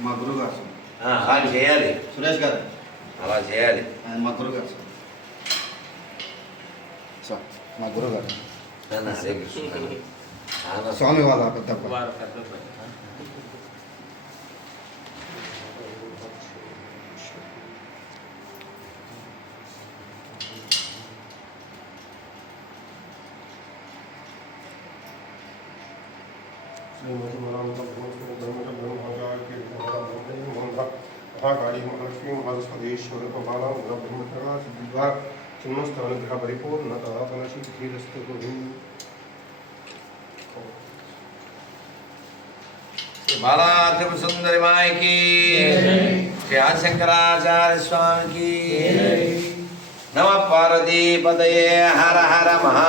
Madrugação. Ah, RGL. Suresh Gada. Fala GL. É madrugação. Só. Madrugação. स्वामी वाला पता पता మహాకాళీ మహాలక్ష్మీ మహాస్వదేశ్వర పమానా బ్రహ్మకరా సిద్ధిద్వా చిన్నస్థానుగ్రహ పరిపూర్ణత తనశీఘీరస్తు బాలాద్రిపు సుందరి మాయకి శ్రీ ఆదిశంకరాచార్య స్వామికి నమ పార్వతీపదయే హర హర మహా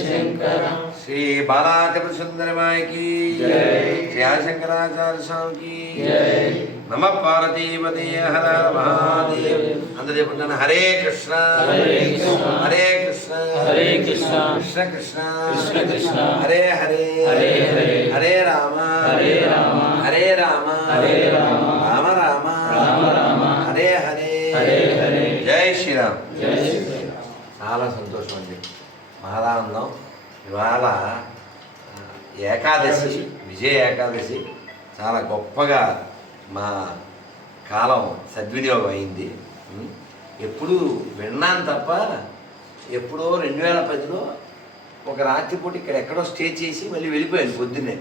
శ్రీ బాలాత్రిపు సుందరి మాయకి శ్రీ ఆదిశంకరాచార్య స్వామికి నమ పార్వతీపతి హర మహాదేవ్. అందరూ కృష్ణ. హరే కృష్ణ. హరే కృష్ణ. హరే కృష్ణ. కృష్ణ కృష్ణ. కృష్ణ కృష్ణ. హరే హరే. హరే హరే. హరే రామ. హరే రామ. హరే రామ. హరే రామ. రామ రామ. రామ రామ. హరే హరే. హరే హరే. జై శ్రీరామ్. జై శ్రీరామ్. చాలా సంతోషం అండి మహాదానందం. ఇవాళ ఏకాదశి విజయ ఏకాదశి చాలా గొప్పగా మా కాలం సద్వినియోగం అయింది. ఎప్పుడు విన్నాను తప్ప ఎప్పుడో రెండు వేల పదిలో ఒక రాత్రిపూట ఇక్కడ ఎక్కడో స్టే చేసి మళ్ళీ వెళ్ళిపోయాను పొద్దున్నే.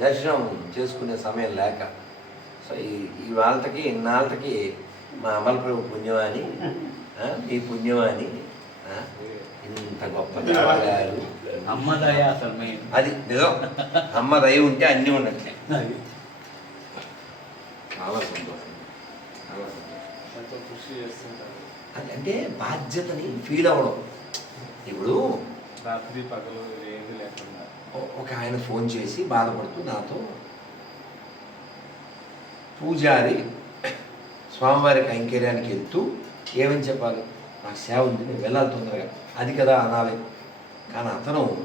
దర్శనం చేసుకునే సమయం లేక. సో ఈ ఇవాళకి వాళ్ళకి ఇన్నాళ్ళకి మా అమలప్రభు పుణ్యమాని ఆ, మీ పుణ్యమాని ఇంత గొప్ప దేవాలయాలు అమ్మ దయ అసలు మెయిన్ అది నిజం అమ్మ దయ ఉంటే అన్నీ ఉన్నట్లే చాలా సంతోషం. చాలా సంతోషం. ఎంతో కృషి చేస్తుంటారు. అది అంటే బాధ్యతని ఫీల్ అవ్వడం. ఇప్పుడు రాత్రి పగలు ఏది లేకుండా. ఒక ఆయన ఫోన్ చేసి బాధపడుతూ నాతో పూజారి స్వామివారి కైంకర్యానికి వెళ్తూ ఏమని చెప్పాలి? నాకు సేవ ఉంది నేను వెళ్ళాలి తొందరగా. అది కదా అనాలి. కానీ అతను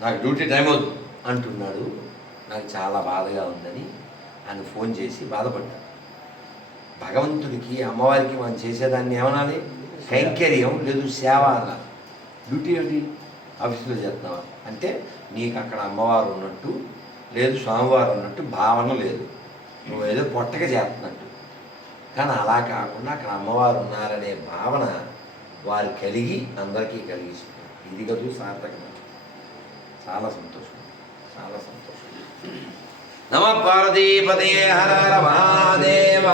నాకు డ్యూటీ టైం అవుతుంది అంటున్నాడు. నాకు చాలా బాధగా ఉందని ఆయన ఫోన్ చేసి బాధపడ్డాను భగవంతుడికి అమ్మవారికి మనం చేసేదాన్ని ఏమనాలి? కైంకర్యం లేదు సేవ అనాలి. డ్యూటీ ఏంటి? ఆఫీసులో చేస్తున్నావా? అంటే నీకు అక్కడ అమ్మవారు ఉన్నట్టు లేదు స్వామివారు ఉన్నట్టు భావన లేదు. నువ్వు ఏదో పొట్టగా చేస్తున్నట్టు కానీ అలా కాకుండా అక్కడ అమ్మవారు ఉన్నారనే భావన వారు కలిగి అందరికీ కలిగిస్తుంది ఇది కదూ సార్థకత చాలా సంతోషం. చాలా సంతోషం. నమ పార్వతీపదే హర మహాదేవ.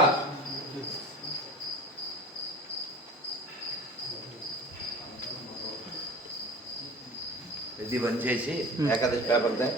ఇది బంద్ చేసి ఏకాదశి పేపర్ దే.